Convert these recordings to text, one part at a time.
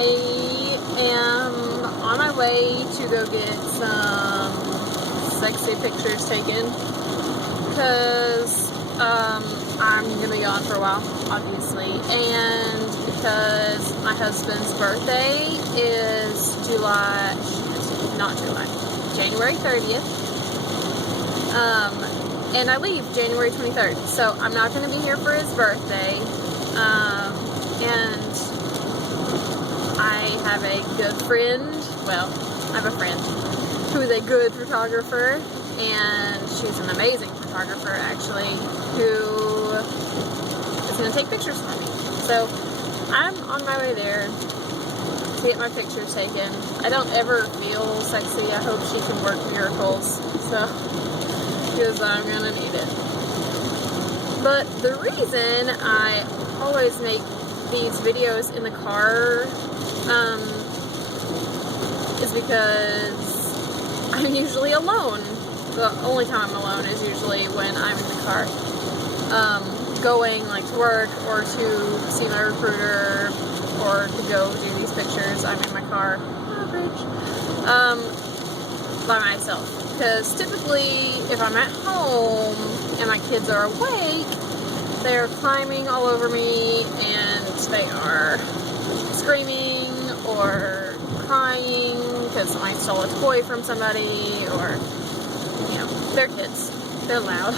I am on my way to go get some sexy pictures taken because I'm going to be gone for a while, obviously, and because my husband's birthday is January 30th, and I leave January 23rd, so I'm not going to be here for his birthday, and I have a good friend, well, I have a friend who is a good photographer, and she's an amazing photographer, actually, who is going to take pictures for me. So I'm on my way there to get my pictures taken. I don't ever feel sexy. I hope she can work miracles, so, because I'm going to need it. But the reason I always make these videos in the car is because I'm usually alone. The only time I'm alone is usually when I'm in the car, going like to work or to see my recruiter or to go do these pictures. I'm in my car, by myself. Because typically, if I'm at home and my kids are awake, they're climbing all over me and they are screaming or crying because I stole a toy from somebody, or, you know, they're kids. They're loud.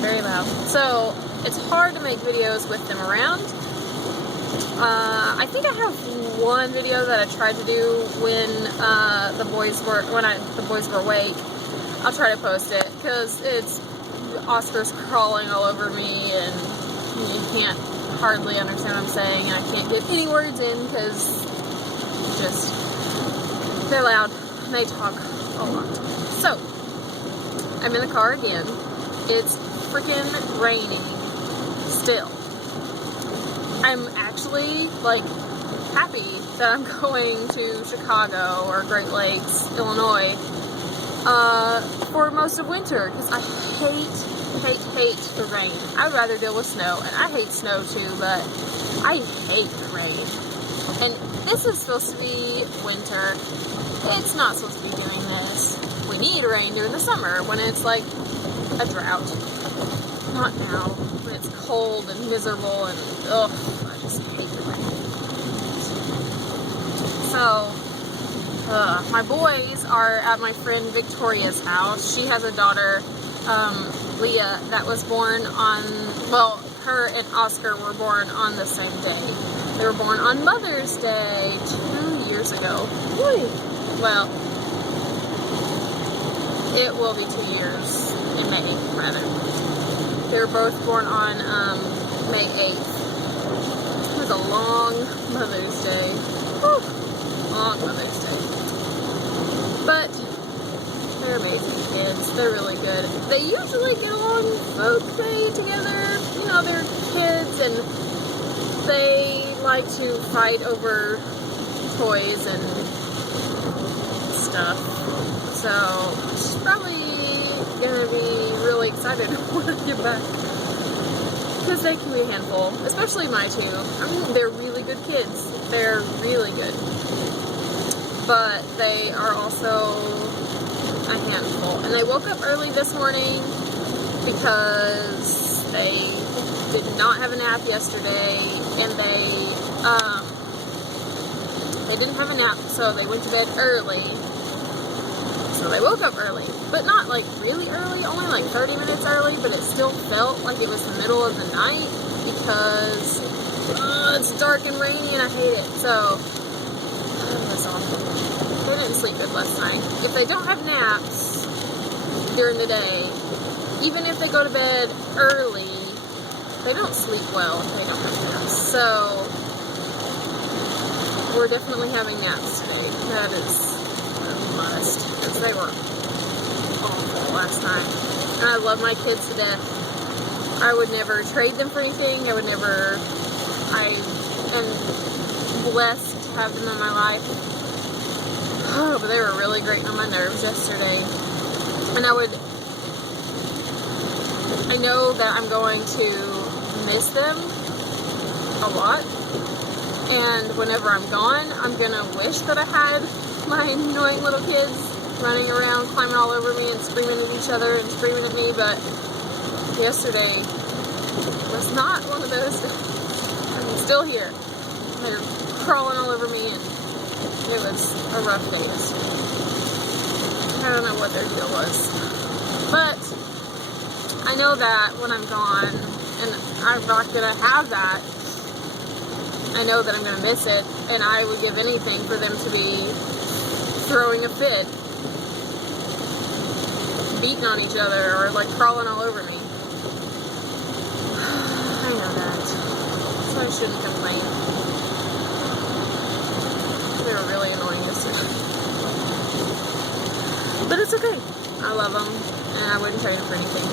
Very loud. So, it's hard to make videos with them around. I think I have one video that I tried to do when the boys were awake. I'll try to post it because Oscar's crawling all over me and you can't hardly understand what I'm saying, and I can't get any words in because they're loud and they talk a lot. So I'm in the car again. It's freaking raining still. I'm actually like happy that I'm going to Chicago or Great Lakes, Illinois, for most of winter, because I hate the rain. I'd rather deal with snow, and I hate snow too, but I hate the rain. And this is supposed to be winter. It's not supposed to be doing this. We need rain during the summer when it's like a drought. Not now, when it's cold and miserable and ugh, I just hate the rain. So, my boys are at my friend Victoria's house. She has a daughter, Leah, that was born on, well, her and Oscar were born on the same day. They were born on Mother's Day 2 years ago. Well, it will be 2 years in May, rather. They were both born on May 8th. It was a long Mother's Day. Whew. Long Mother's Day. But they're amazing kids. They're really good. They usually get along okay together. You know, they're kids and they like to fight over toys and stuff. So she's probably gonna be really excited when I get back, because they can be a handful, especially my two. I mean, they're really good kids. They're really good, but they are also a handful. And they woke up early this morning because they did not have a nap yesterday, and they didn't have a nap, so they went to bed early. So they woke up early, but not like really early, only like 30 minutes early, but it still felt like it was the middle of the night because it's dark and rainy and I hate it. So that's awful. They didn't sleep good last night. If they don't have naps during the day, even if they go to bed early, they don't sleep well if they don't have naps. So we're definitely having naps today. That is because they were awful last night. And I love my kids to death. I would never trade them for anything. I am blessed to have them in my life. Oh, but they were really grating on my nerves yesterday. And I know that I'm going to miss them a lot. And whenever I'm gone, I'm gonna wish that I had my annoying little kids running around, climbing all over me and screaming at each other and screaming at me, but yesterday was not one of those days. I'm still here. They're crawling all over me, and it was a rough day yesterday. I don't know what their deal was. But I know that when I'm gone, and I'm not gonna have that, I know that I'm gonna miss it, and I would give anything for them to be throwing a fit, beating on each other, or like crawling all over me. I know that, so I shouldn't complain. They were really annoying yesterday. But it's okay. I love them, and I wouldn't trade them for anything.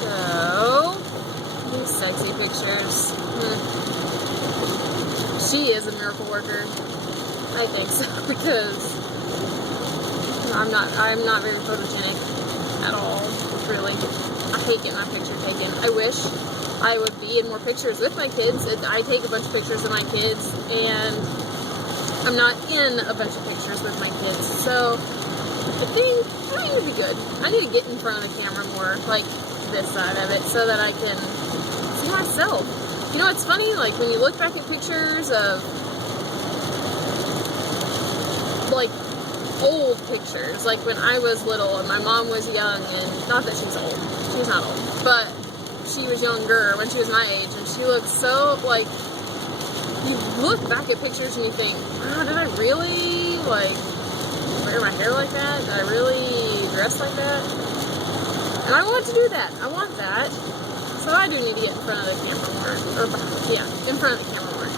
So, these sexy pictures. She is a miracle worker. I think so, because I'm not very photogenic at all, really. I hate getting my picture taken. I wish I would be in more pictures with my kids. I take a bunch of pictures of my kids, and I'm not in a bunch of pictures with my kids. So I think I need to be good. I need to get in front of the camera more, like this side of it, so that I can see myself. You know, it's funny, like when you look back at pictures of like old pictures, like when I was little and my mom was young, and not that she's old, she's not old, but she was younger when she was my age, and she looked so, like, you look back at pictures and you think, wow, did I really, like, wear my hair like that? Did I really dress like that? And I want to do that. I want that. So I do need to get in front of the camera more. Or, yeah, in front of the camera more.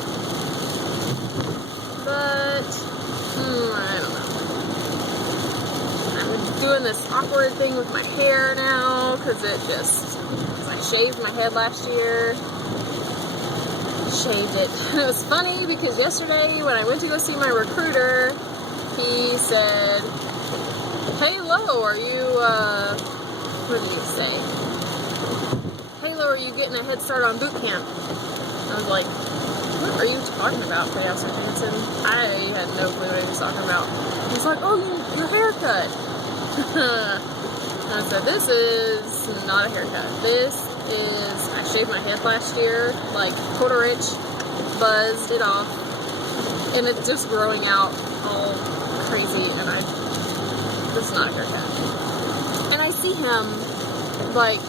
But, I don't know. I'm doing this awkward thing with my hair now, because I shaved my head last year. Shaved it. And it was funny because yesterday when I went to go see my recruiter, he said, "Hey Lo, are you, what did he say? Hey Lo, are you getting a head start on boot camp?" I was like, what are you talking about, Chaos Jansen? I had no clue what he was talking about. He's like, "Oh, your haircut." And I said, "This is not a haircut. This is, I shaved my head last year, like quarter inch, buzzed it off, and it's just growing out all crazy, and this is not a haircut." And I see him like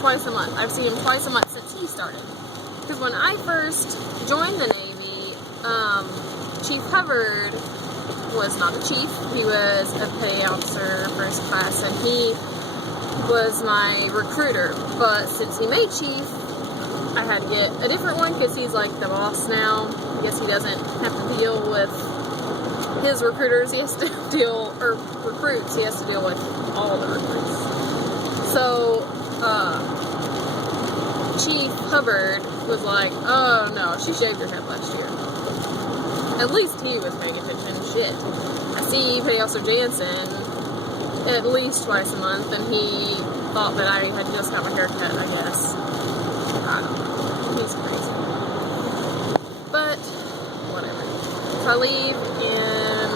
twice a month. I've seen him twice a month since he started. Because when I first joined the Navy, Chief Hubbard was not a chief. He was a petty officer, first class, and he was my recruiter. But since he made chief, I had to get a different one because he's like the boss now. I guess he doesn't have to deal with his recruiters. He has to deal, or recruits, he has to deal with all the recruits. So, Chief Hubbard was like, "Oh no, she shaved her head last year." At least he was paying attention. Shit. I see Petty Officer Jansen at least twice a month, and he thought that I had just got my hair cut, I guess. I don't know. He's crazy. But, whatever. So I leave in,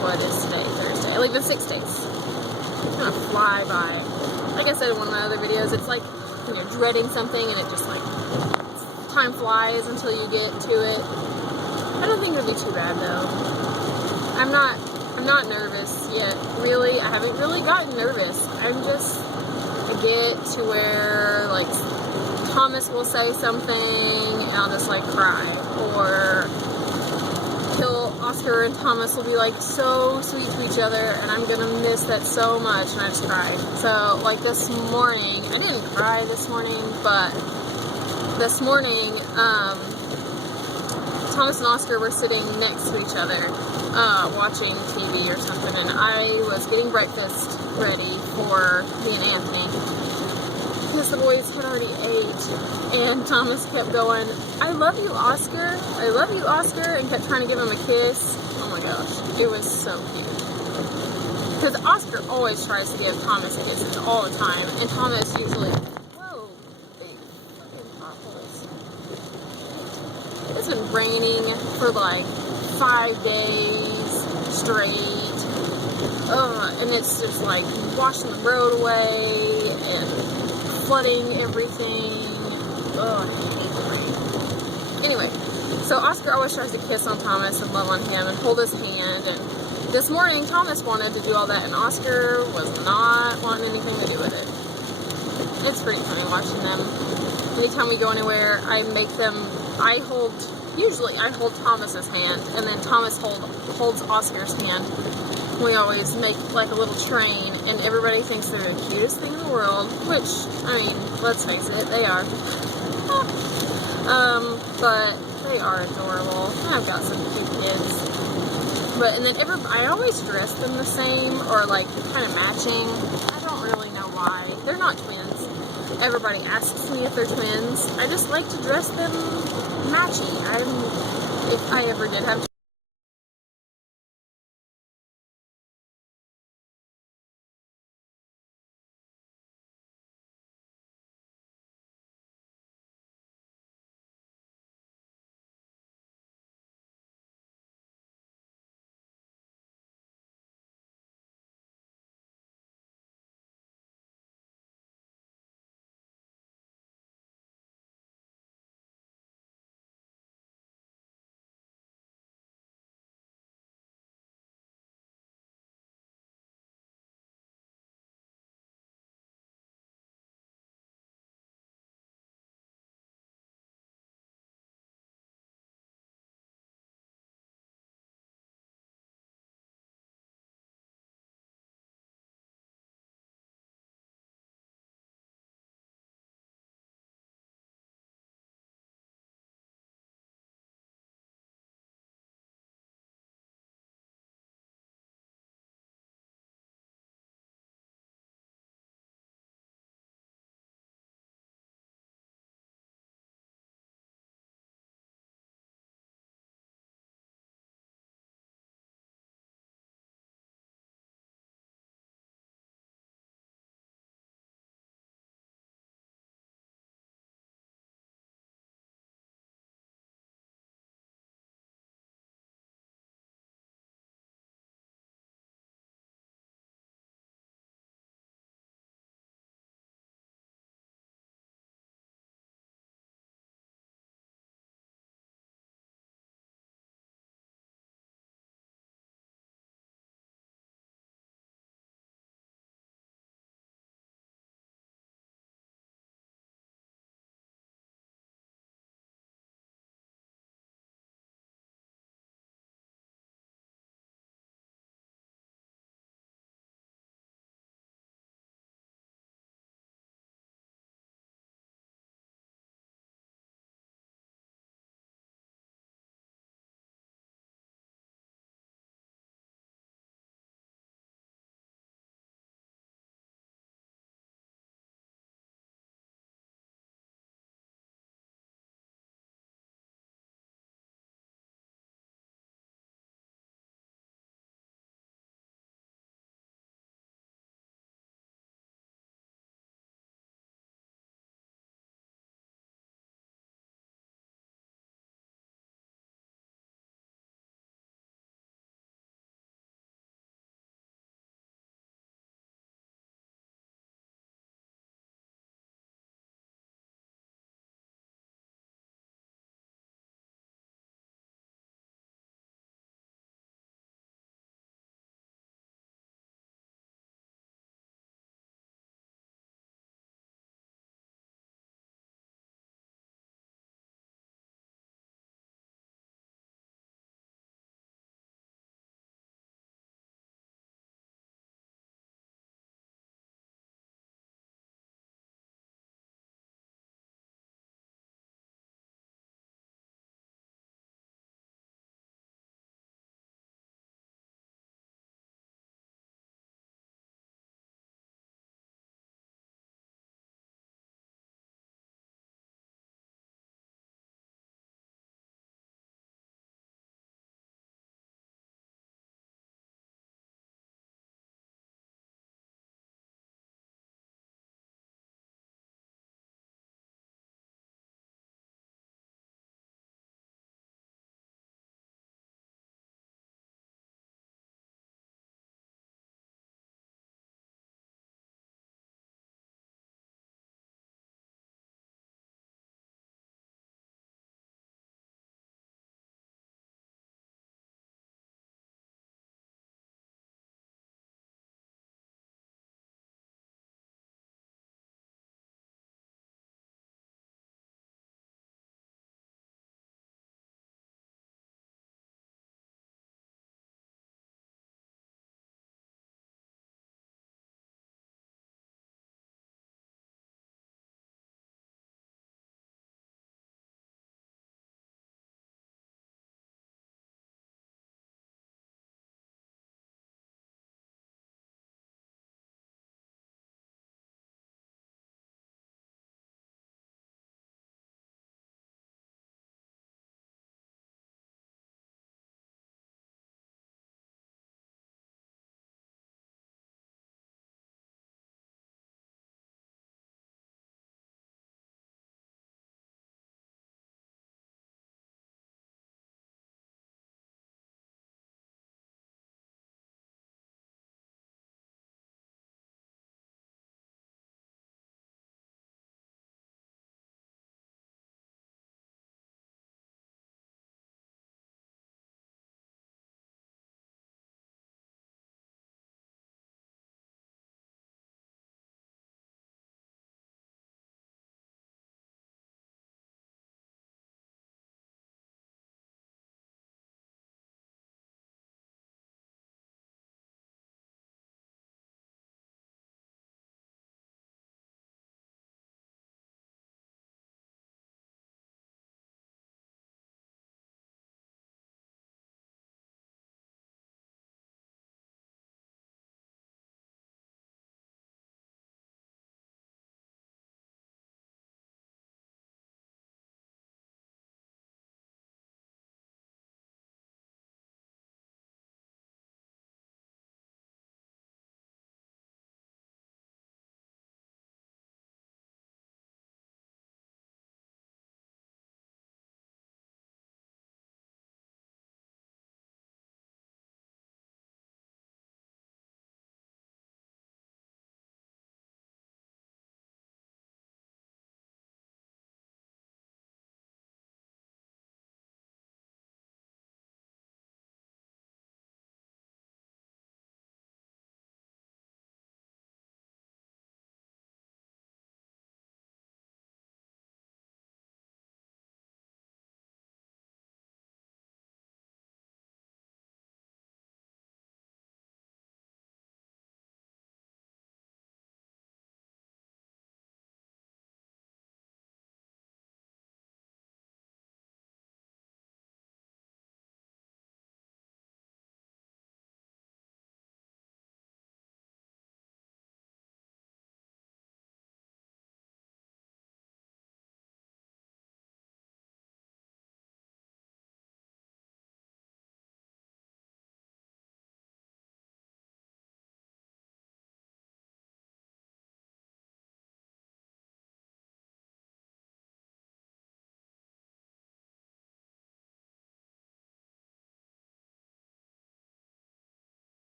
what is today? Thursday. I leave in 6 days. It's gonna fly by. Like I said in one of my other videos, it's like when you're dreading something and it just like, time flies until you get to it. I don't think it would be too bad though. I'm not nervous yet, really. I haven't really gotten nervous. I get to where, like, Thomas will say something and I'll just, like, cry. Or Oscar and Thomas will be, like, so sweet to each other, and I'm gonna miss that so much, and I just cry. So, like, this morning, I didn't cry this morning, but this morning, Thomas and Oscar were sitting next to each other, watching TV or something, and I was getting breakfast ready for me and Anthony, because the boys had already ate, and Thomas kept going, "I love you, Oscar, I love you, Oscar," and kept trying to give him a kiss. Oh my gosh, it was so cute. Because Oscar always tries to give Thomas kisses all the time, and Thomas usually, whoa, big fucking pop. for like 5 days straight. And it's just like washing the road away and flooding everything. I hate it. Anyway, so Oscar always tries to kiss on Thomas and love on him and hold his hand. And this morning, Thomas wanted to do all that, and Oscar was not wanting anything to do with it. It's pretty funny watching them. Anytime we go anywhere, usually I hold Thomas's hand, and then Thomas holds Oscar's hand. We always make like a little train, and everybody thinks they're the cutest thing in the world, which, I mean, let's face it, they are. But they are adorable. I've got some cute kids. And then I always dress them the same, or like kind of matching. I don't really know why. They're not twins. Everybody asks me if they're twins. I just like to dress them matchy. If I ever did have